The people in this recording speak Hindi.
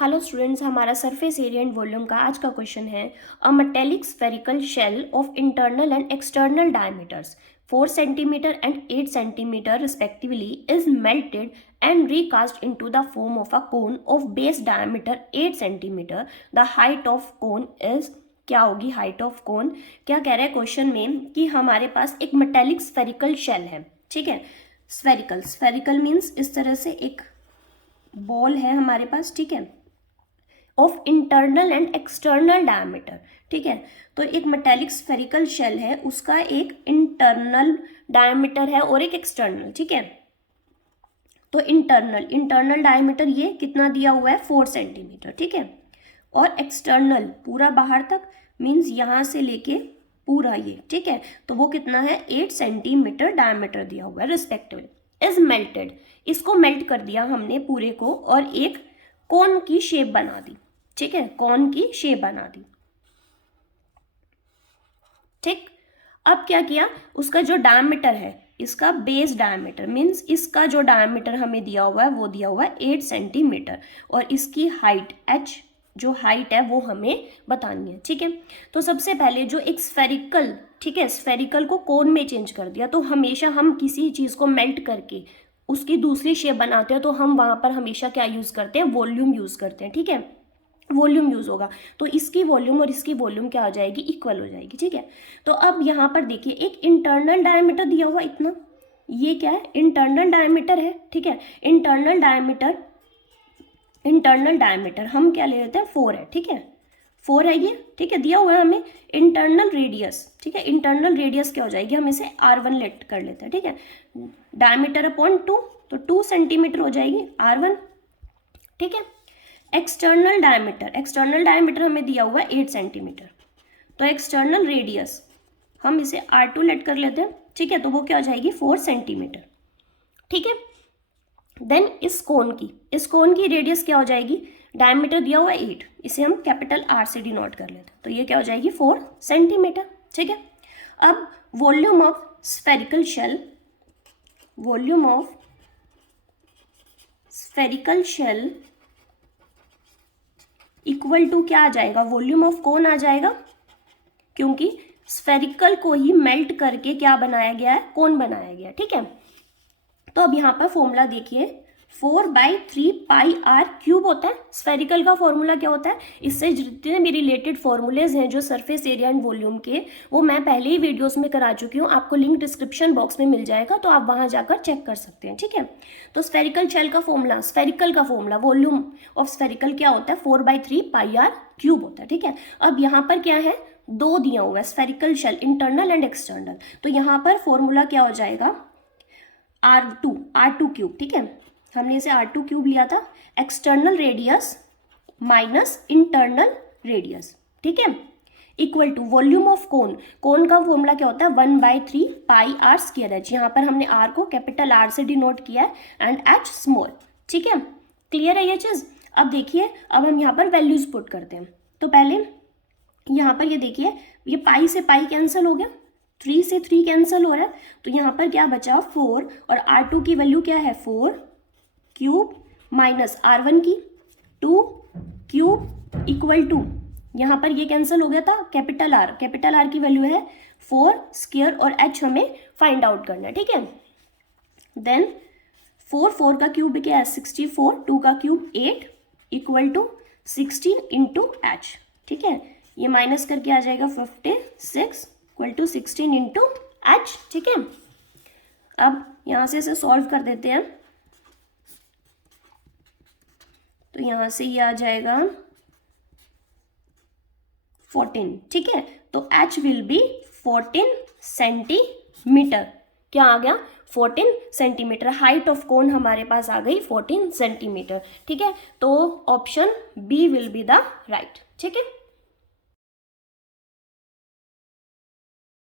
हेलो स्टूडेंट्स, हमारा सरफेस एरिया एंड वॉल्यूम का आज का क्वेश्चन है a metallic spherical shell of internal and external diameters 4 centimeter and 8 centimeter respectively is melted and recast into the form of a cone of base diameter 8 centimeter. The height of cone is क्या होगी हाइट ऑफ कोन? क्या कह रहा है क्वेश्चन में कि हमारे पास एक मेटेलिक स्फेरिकल शेल है, ठीक है। स्फेरिकल मीन्स इस तरह से एक बॉल है हमारे पास, ठीक है, of internal and external diameter, ठीक है। तो एक मेटेलिक स्फेरिकल शेल है, उसका एक इंटरनल डायमीटर है और एक एक्सटर्नल, ठीक है। तो इंटरनल डायमीटर ये कितना दिया हुआ है 4 सेंटीमीटर, ठीक है। और एक्सटर्नल पूरा बाहर तक मीन्स यहाँ से लेके पूरा ये, ठीक है, तो वो कितना है 8 सेंटीमीटर डायमीटर दिया हुआ है रिस्पेक्टिवली। इज मेल्टेड, इसको मेल्ट कर दिया हमने पूरे को और एक कोन की शेप बना दी, ठीक है, कोन की शेप बना दी, ठीक। अब क्या किया, उसका जो डायमीटर है, इसका बेस डायमीटर मीन्स इसका जो डायमीटर हमें दिया हुआ है वो दिया हुआ है 8 सेंटीमीटर और इसकी हाइट h जो हाइट है वो हमें बतानी है, ठीक है। तो सबसे पहले जो एक स्फेरिकल, ठीक है, स्फेरिकल को कोन में चेंज कर दिया। तो हमेशा हम किसी चीज़ को मेल्ट करके उसकी दूसरी शेप बनाते हैं तो हम वहाँ पर हमेशा क्या यूज़ करते हैं, वॉल्यूम यूज़ करते हैं, ठीक है। वॉल्यूम यूज़ होगा तो इसकी वॉल्यूम और इसकी वॉल्यूम क्या हो जाएगी, इक्वल हो जाएगी, ठीक है। तो अब यहाँ पर देखिए एक इंटरनल डायमीटर दिया हुआ इतना, ये क्या है, इंटरनल डायमीटर है, ठीक है। इंटरनल डायमीटर हम क्या ले लेते हैं 4 है, ठीक है, 4 है ये, ठीक है, दिया हुआ है हमें। इंटरनल रेडियस, ठीक है, इंटरनल रेडियस क्या हो जाएगी, हम इसे R1 लेट कर लेते हैं, ठीक है। डायमीटर अपॉन 2 तो 2 सेंटीमीटर हो जाएगी R1, ठीक है। एक्सटर्नल डायमीटर हमें दिया हुआ है 8 सेंटीमीटर, तो एक्सटर्नल रेडियस हम इसे R2 लेट कर लेते हैं, ठीक है, तो वो क्या हो जाएगी 4 सेंटीमीटर, ठीक है। देन इस कोन की रेडियस क्या हो जाएगी, डायमीटर दिया हुआ है 8, इसे हम कैपिटल R से डिनोट कर लेते हैं, तो ये क्या हो जाएगी 4 सेंटीमीटर, ठीक है। अब volume of spherical shell equal to क्या आ जाएगा, वॉल्यूम ऑफ कोन आ जाएगा, क्योंकि स्फेरिकल को ही मेल्ट करके क्या बनाया गया है, कोन बनाया गया, ठीक है। तो अब यहाँ पर फॉर्मूला देखिए 4/3 पाई r क्यूब होता है। स्फेरिकल का फॉर्मूला क्या होता है, इससे जितने भी रिलेटेड फॉर्मूलेज हैं जो सरफेस एरिया एंड वॉल्यूम के, वो मैं पहले ही वीडियोस में करा चुकी हूँ, आपको लिंक डिस्क्रिप्शन बॉक्स में मिल जाएगा, तो आप वहाँ जाकर चेक कर सकते हैं, ठीक है। तो स्फेरिकल शेल का फॉर्मूला वॉल्यूम ऑफ स्फेरिकल क्या होता है 4/3 पाई r क्यूब होता है, ठीक है। अब यहाँ पर क्या है, 2 दिया हुआ है spherical shell, internal and external, तो यहाँ पर फॉर्मूला क्या हो जाएगा R2 क्यूब, ठीक है, हमने इसे R2 क्यूब लिया था, external radius minus internal radius, ठीक है, equal to volume of cone का फॉर्मूला क्या होता है 1/3 पाई r स्क्वायर h, यहाँ पर हमने r को कैपिटल R से डिनोट किया है एंड h स्मॉल, ठीक है। क्लियर है ये चीज़। अब देखिए, अब हम यहाँ पर वैल्यूज पुट करते हैं, तो पहले यहाँ पर ये देखिए, ये पाई से पाई कैंसिल हो गया, 3 से 3 कैंसिल हो रहा है, तो यहाँ पर क्या बचा 4 और R2 की वैल्यू क्या है 4 क्यूब माइनस R1 की 2 क्यूब इक्वल टू, यहाँ पर ये कैंसिल हो गया था, कैपिटल R की वैल्यू है 4 स्क्वायर और h हमें फाइंड आउट करना है, ठीक है। देन 4 का क्यूब क्या है 64, 2 का cube 8 equal to 16 into h, ठीक है, ये माइनस करके आ जाएगा 56 इक्वल टू 16 इंटू h, ठीक है। अब यहाँ से इसे सॉल्व कर देते हैं, तो यहाँ से ये आ जाएगा 14, ठीक है, तो h विल बी 14 सेंटीमीटर, क्या आ गया 14 सेंटीमीटर। हाइट ऑफ कोन हमारे पास आ गई 14 सेंटीमीटर, ठीक है, तो option B will be the right, ठीक है।